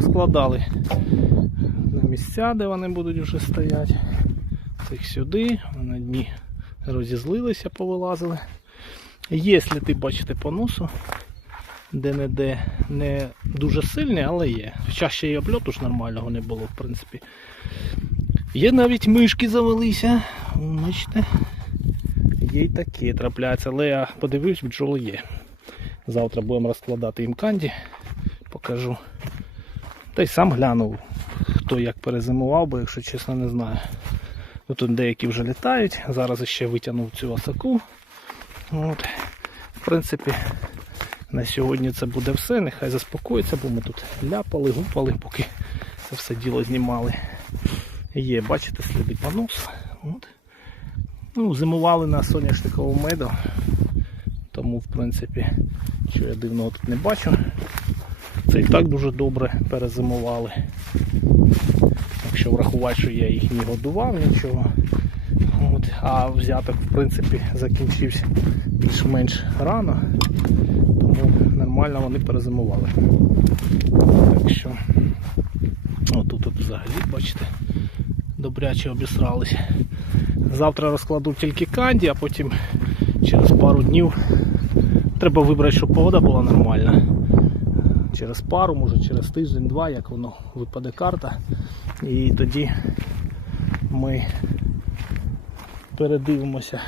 порозкладали на місця, де вони будуть вже стояти. Цих сюди, на дні розізлилися, повилазили. Є сліди, бачите, по носу, де-не-де не дуже сильні, але є. Хоча ще й обльоту ж нормального не було, в принципі. Є навіть мишки завелися. Бачите? Є й таке трапляється, але я подивився, бджоли є. Завтра будемо розкладати їм канді, покажу. Та й сам глянув, хто як перезимував, бо якщо чесно не знаю. Ну, Тут деякі вже літають, зараз ще витягнув цю осаку. От. В принципі, на сьогодні це буде все. Нехай заспокоїться, бо ми тут ляпали, гупали, поки це все діло знімали. Є, бачите, сліди понос. От. Ну, зимували на соняшниковому меду. Тому, в принципі, що я дивного тут не бачу. Це і так дуже добре перезимували. Якщо врахувати, що я їх не годував нічого. От. А взяток, в принципі, закінчився більш-менш рано. Тому нормально вони перезимували. Так що, отут от взагалі, бачите, добряче обісралися. Завтра розкладу тільки канді, а потім через пару днів треба вибрати, щоб погода була нормальна. Через пару, може через тиждень-два, як воно випаде карта. І тоді ми передивимося.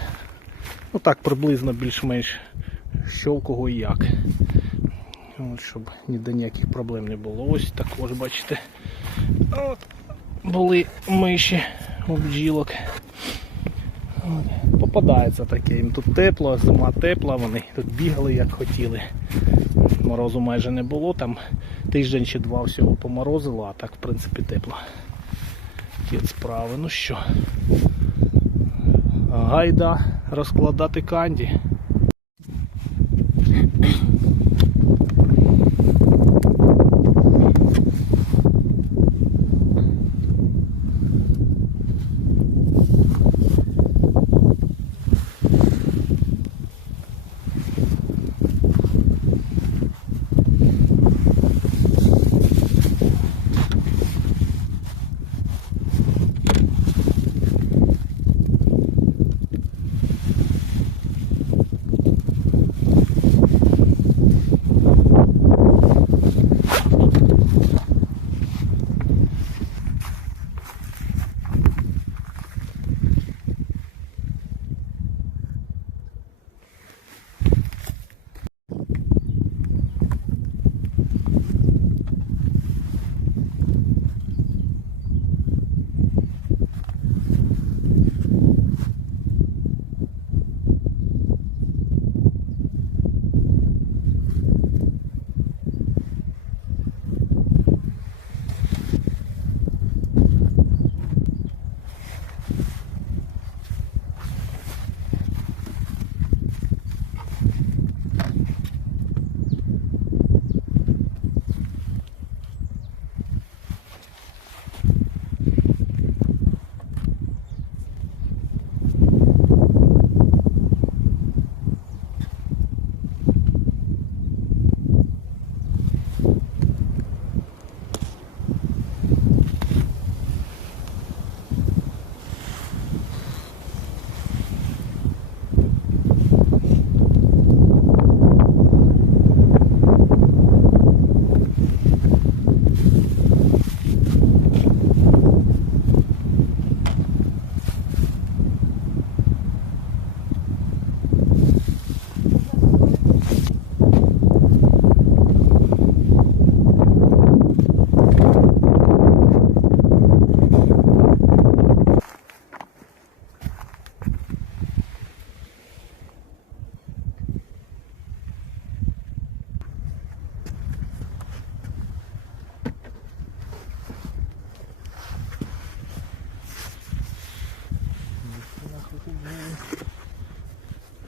Ну так приблизно більш-менш що в кого і як. От, щоб ніде ніяких проблем не було. Ось також бачите. От, були миші у бджілок. Попадається таке, їм тут тепло, зима тепла, вони тут бігали як хотіли. Морозу майже не було, там тиждень чи два всього поморозило, а так в принципі тепло. Ті справи. Ну що, гайда розкладати канді.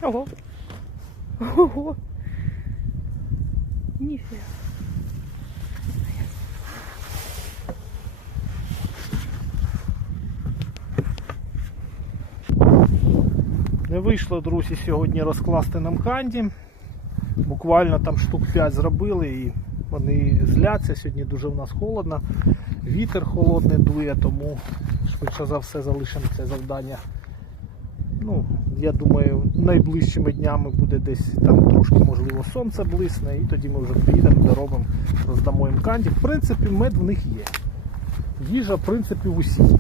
Ого. Ого. Ніфіга. Не вийшло, друзі, сьогодні розкласти нам канді. Буквально там штук 5 зробили і Вони зляться. Сьогодні дуже в нас холодно. Вітер холодний дує, тому швидше за все залишимо це завдання. Ну, я думаю, найближчими днями буде десь там трошки, можливо, сонце блисне, і тоді ми вже приїдемо, доробимо, роздамо їм канді. В принципі, мед в них є. Їжа, в принципі, в усіх є.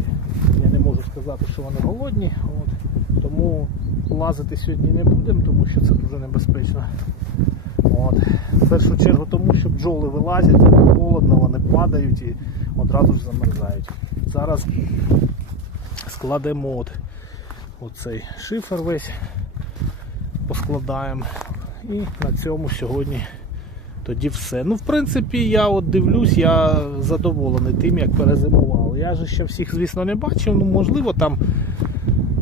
Я не можу сказати, що вони голодні. От. Тому лазити сьогодні не будемо, тому що це дуже небезпечно. От. В першу чергу тому, що бджоли вилазять, холодно, вони падають і одразу ж замерзають. Зараз складемо от, оцей шифер весь, поскладаємо. І на цьому сьогодні тоді все. Ну, в принципі, я от дивлюсь, я задоволений тим, як перезимували. Я же ще всіх, звісно, не бачив, ну можливо там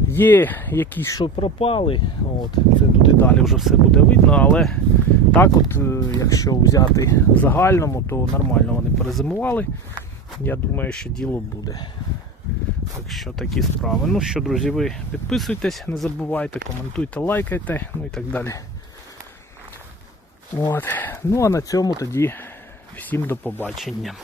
є якісь, що пропали. От, це туди далі вже все буде видно, але так от, е, якщо взяти в загальному, то нормально вони перезимували. Я думаю, що діло буде. Так що такі справи. Ну що, друзі, ви підписуйтесь, не забувайте, коментуйте, лайкайте, ну і так далі. От. Ну а на цьому тоді всім до побачення.